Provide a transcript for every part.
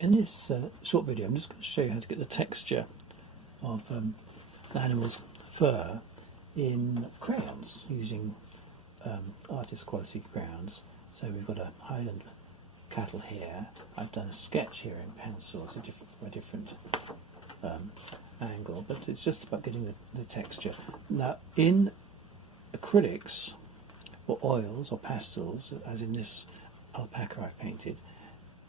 In this short video, I'm just going to show you how to get the texture of the animal's fur in crayons using artist quality crayons. So we've got a Highland cattle here. I've done a sketch here in pencil. It's a different angle, but it's just about getting the texture. Now, in acrylics or oils or pastels, as in this alpaca I've painted,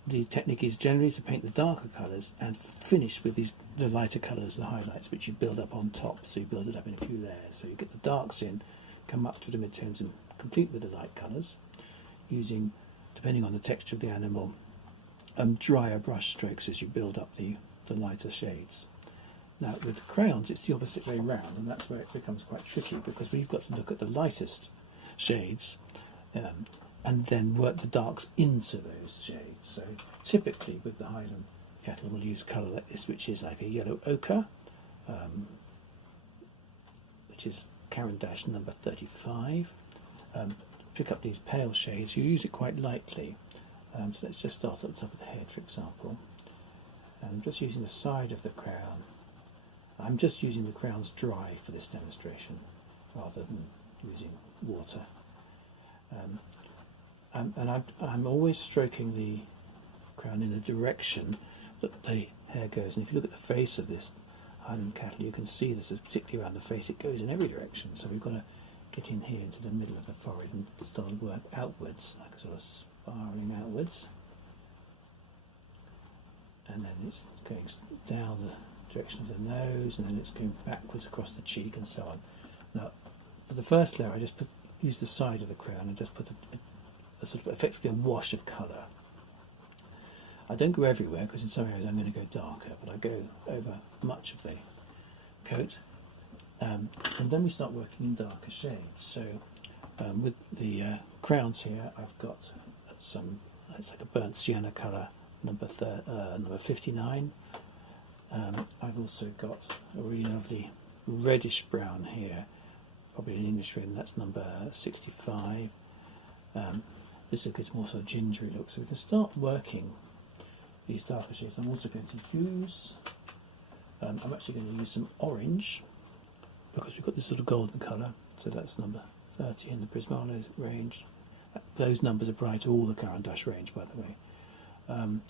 the technique is generally to paint the darker colours and finish with the lighter colours, the highlights, which you build up on top. So you build it up in a few layers. So you get the darks in, come up to the midtones and complete with the light colours, using, depending on the texture of the animal, drier brush strokes as you build up the lighter shades. Now with crayons it's the opposite way round, and that's where it becomes quite tricky, because we've got to look at the lightest shades and then work the darks into those shades. So typically with the Highland cattle we'll use colour like this, which is like a yellow ochre, which is Caran dash number 35. Pick up these pale shades. You use it quite lightly. So let's just start at the top of the head, for example. And I'm just using the side of the crayon. I'm just using the crayons dry for this demonstration rather than using water. And I'm always stroking the crayon in the direction that the hair goes. And if you look at the face of this Highland cattle, you can see this is particularly around the face. It goes in every direction. So we've got to get in here into the middle of the forehead and start to work outwards, like a sort of spiraling outwards. And then it's going down the direction of the nose, and then it's going backwards across the cheek, and so on. Now, for the first layer, I just use the side of the crayon and just put a sort of effectively a wash of colour. I don't go everywhere, because in some areas I'm going to go darker, but I go over much of the coat. And then we start working in darker shades. So with the crayons here, I've got some, it's like a burnt sienna colour, number 59. I've also got a really lovely reddish brown here, probably an English red, and that's number 65. This gives more sort of gingery look, so we can start working these darker shades. I'm also going to use, I'm actually going to use some orange, because we've got this sort of golden colour, so that's number 30 in the Prismalo range. Those numbers apply to all the Caran dash range, by the way. And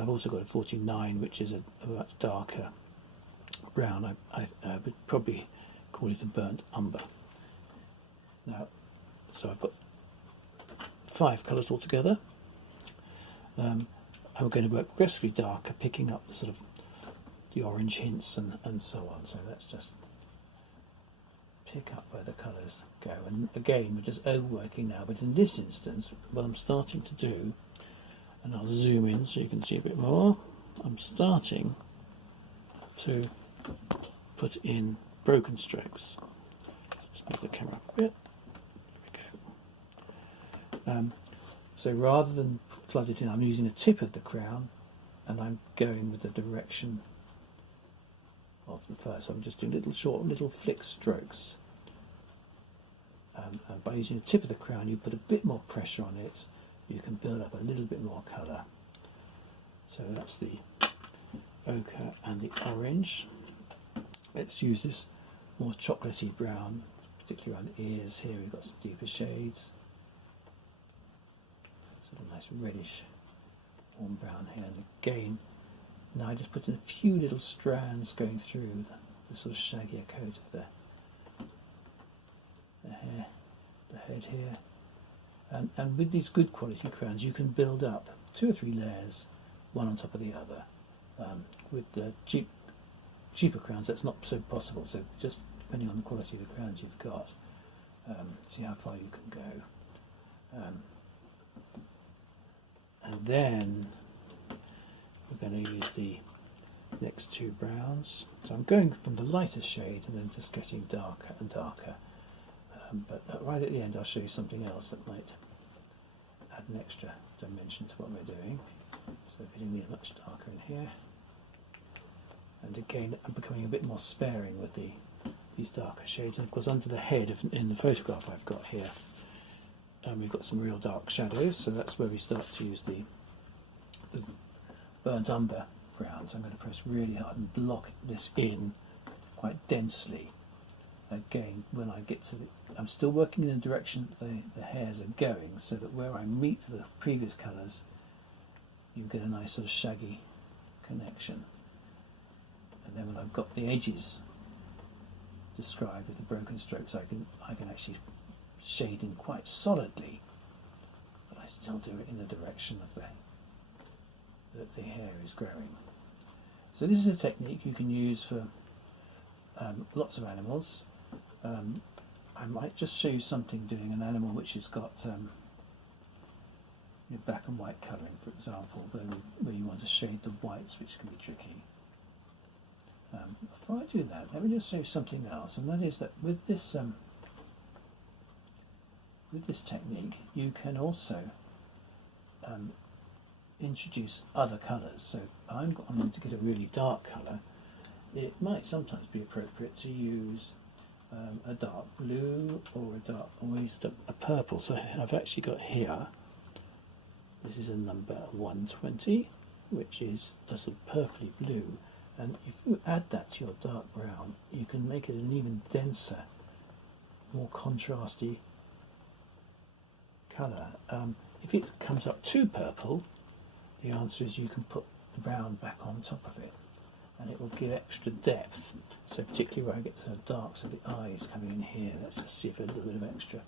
I've also got a 49, which is a much darker brown. I would probably call it a burnt umber. Now, so I've got 5 colours altogether. I'm going to work progressively darker, picking up the sort of the orange hints and so on. So let's just pick up where the colours go. And again, we're just overworking now, but in this instance, what I'm starting to do, and I'll zoom in so you can see a bit more, I'm starting to put in broken strokes. Just move the camera up a bit. There we go. So rather than flood it in, I'm using the tip of the crayon and I'm going with the direction of the fur. So I'm just doing little flick strokes. And by using the tip of the crayon, you put a bit more pressure on it. You can build up a little bit more colour. So that's the ochre and the orange. Let's use this more chocolatey brown, particularly around the ears. Here we've got some deeper shades. Sort of nice reddish warm brown here. And again, now I just put in a few little strands going through the sort of shaggier coat of the hair, the head here. And with these good quality crayons, you can build up 2 or 3 layers, one on top of the other. With the cheaper crayons, that's not so possible. So just depending on the quality of the crayons you've got, see how far you can go. And then we're going to use the next 2 browns. So I'm going from the lightest shade and then just getting darker and darker. But right at the end I'll show you something else that might add an extra dimension to what we're doing. So getting me much darker in here. And again I'm becoming a bit more sparing with these darker shades. And of course under the head in the photograph I've got here, we've got some real dark shadows, so that's where we start to use the burnt umber grounds, I'm going to press really hard and block this in quite densely. Again, when I get to I'm still working in the direction that the hairs are going, so that where I meet the previous colours, you get a nice sort of shaggy connection. And then when I've got the edges described with the broken strokes, I can actually shade in quite solidly, but I still do it in the direction of that the hair is growing. So this is a technique you can use for lots of animals. I might just show you something doing an animal which has got black and white colouring, for example, where you want to shade the whites, which can be tricky. Before I do that, let me just show you something else, and that is that with this technique, you can also introduce other colours. So if I'm going to get a really dark colour, it might sometimes be appropriate to use a dark blue or a purple. So I've actually got here, this is a number 120, which is a sort of purpley blue, and if you add that to your dark brown, you can make it an even denser, more contrasty colour. If it comes up too purple, the answer is you can put the brown back on top of it, and it will give extra depth. So particularly where I get the dark, so the eyes coming in here, let's just see if a little bit of extra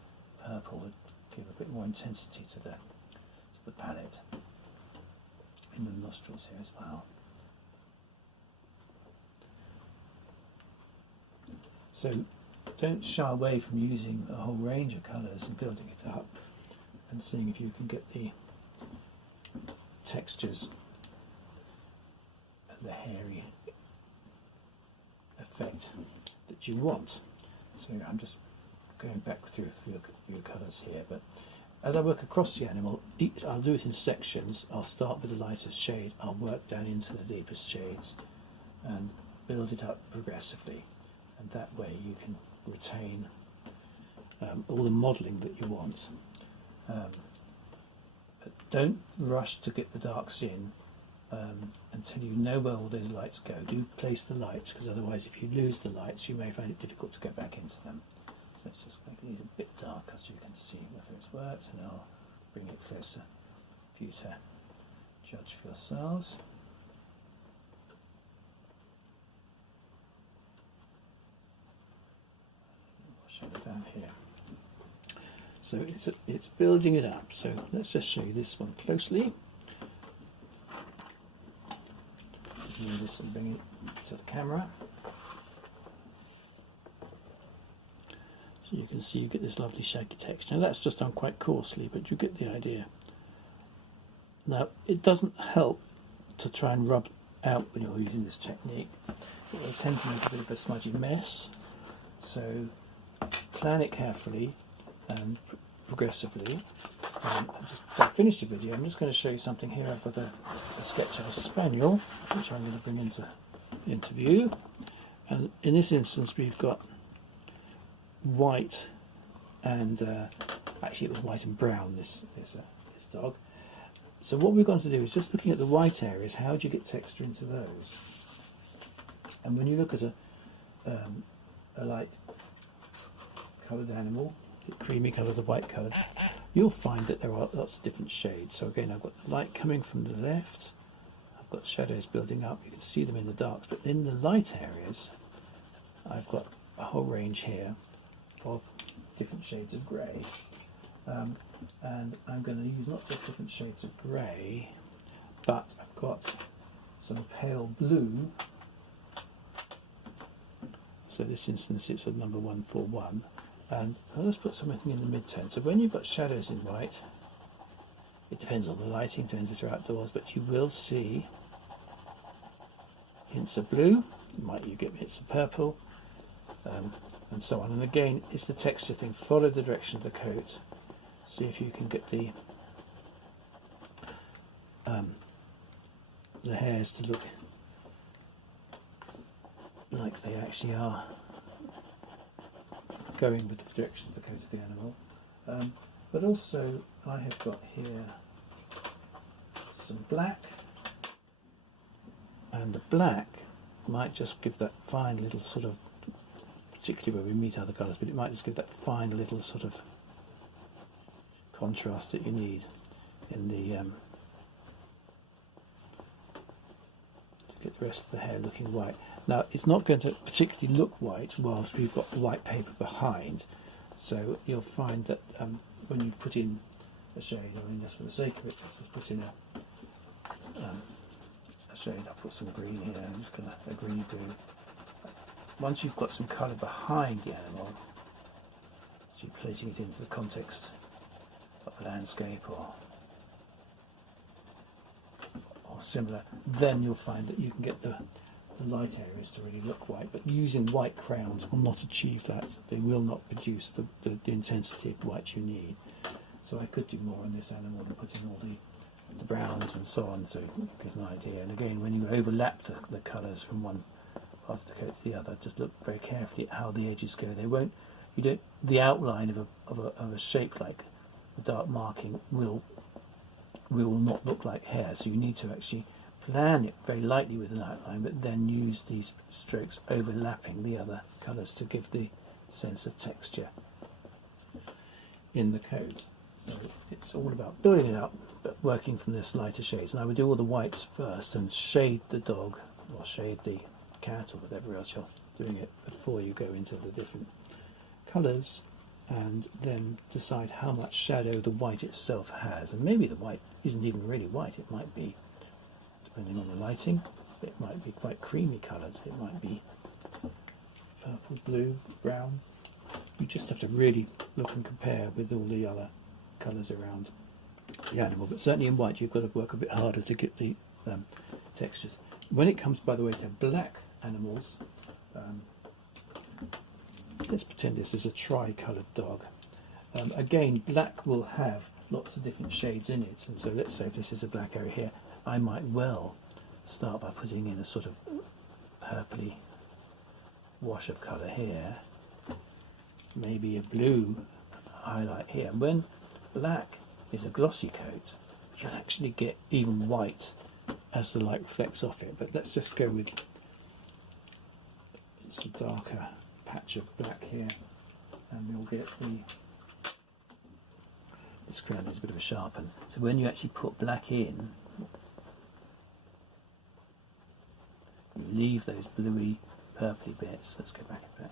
purple would give a bit more intensity to the palette. In the nostrils here as well. So don't shy away from using a whole range of colours and building it up and seeing if you can get the textures and the hairy effect that you want. So I'm just going back through a few colours here, but as I work across the animal, I'll do it in sections. I'll start with the lightest shade, I'll work down into the deepest shades and build it up progressively, and that way you can retain all the modelling that you want. But don't rush to get the darks in until you know where all those lights go. Do place the lights, because otherwise if you lose the lights you may find it difficult to get back into them. So let's just make it a bit darker so you can see whether it's worked, and I'll bring it closer for you to judge for yourselves. I'll show it down here. So it's building it up. So let's just show you this one closely. Move this and bring it to the camera. So you can see you get this lovely shaggy texture. Now that's just done quite coarsely, but you get the idea. Now it doesn't help to try and rub out when you're using this technique. It will tend to make a bit of a smudgy mess. So plan it carefully and progressively. Just to finish the video, I'm just going to show you something here. I've got a sketch of a spaniel, which I'm going to bring into view. And in this instance, we've got white and actually it was white and brown. This dog. So what we're going to do is just looking at the white areas. How do you get texture into those? And when you look at a light coloured animal, the creamy colour, the white colour, you'll find that there are lots of different shades. So again, I've got the light coming from the left, I've got shadows building up, you can see them in the darks, but in the light areas I've got a whole range here of different shades of grey. And I'm going to use not just different shades of grey, but I've got some pale blue. So this instance it's a number 141. And I'll just put something in the mid-tone. So when you've got shadows in white, it depends on the lighting, depends if you're outdoors, but you will see hints of blue, you get hints of purple, and so on. And again, it's the texture thing. Follow the direction of the coat. See if you can get the hairs to look like they actually are going with the direction of the coat of the animal. But also I have got here some black and the black might just give that fine little sort of, particularly where we meet other colours, but it might just give that fine little sort of contrast that you need in the to get the rest of the hair looking white. Now it's not going to particularly look white whilst we've got the white paper behind, so you'll find that when you put in a shade, I mean just for the sake of it, let's just put in a shade. I'll put some green here. I'm just going to a greeny green. Once you've got some colour behind the animal, so you're placing it into the context of a landscape or similar, then you'll find that you can get the light areas to really look white. But using white crayons will not achieve that. They will not produce the intensity of white you need. So I could do more on this animal and put in all the browns and so on to get an idea. And again, when you overlap the colours from one part of the coat to the other, just look very carefully at how the edges go. They won't. You don't. The outline of a shape like the dark marking will not look like hair. So you need to actually plan it very lightly with an outline, but then use these strokes overlapping the other colours to give the sense of texture in the coat. So it's all about building it up, but working from this lighter shades. And I would do all the whites first and shade the dog or shade the cat or whatever else you're doing it before you go into the different colours, and then decide how much shadow the white itself has. And maybe the white isn't even really white. It might be, depending on the lighting, it might be quite creamy coloured. It might be purple, blue, brown. You just have to really look and compare with all the other colours around the animal. But certainly in white you've got to work a bit harder to get the textures. When it comes, by the way, to black animals, let's pretend this is a tri-coloured dog. Again, black will have lots of different shades in it, and so let's say if this is a black area here, I might well start by putting in a sort of purpley wash of colour here, maybe a blue highlight here. And when black is a glossy coat, you'll actually get even white as the light reflects off it. But let's just go with it's a darker patch of black here, and we'll get this crayon is a bit of a sharpen. So when you actually put black in, you leave those bluey, purpley bits. Let's go back a bit,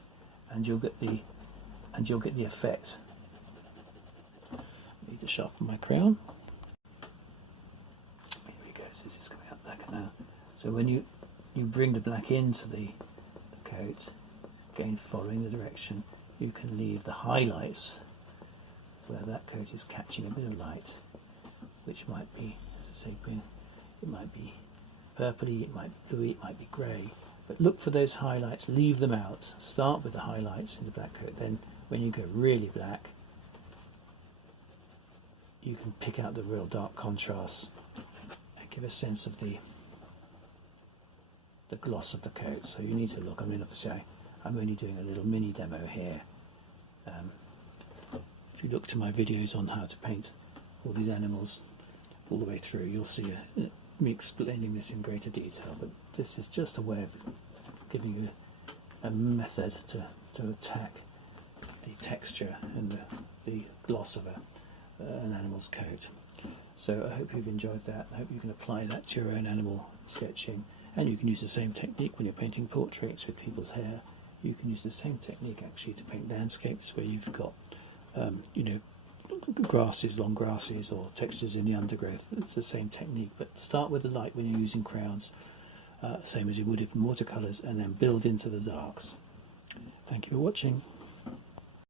and you'll get the effect. I need to sharpen my crayon. Here we go. So this is coming up blacker now. So when you bring the black into the coat, again following the direction, you can leave the highlights where that coat is catching a bit of light, which might be, as I say, green. It might be purpley, it might be bluey, it might be grey. But look for those highlights, leave them out. Start with the highlights in the black coat, then when you go really black, you can pick out the real dark contrasts and give a sense of the gloss of the coat. So you need to look. I mean, obviously I'm only doing a little mini demo here. If you look to my videos on how to paint all these animals all the way through, you'll see me explaining this in greater detail, but this is just a way of giving you a method to attack the texture and the gloss of an animal's coat. So I hope you've enjoyed that. I hope you can apply that to your own animal sketching, and you can use the same technique when you're painting portraits with people's hair. You can use the same technique actually to paint landscapes where you've got grasses, long grasses, or textures in the undergrowth. It's the same technique, but start with the light when you're using crayons, same as you would in watercolours, and then build into the darks. Thank you for watching.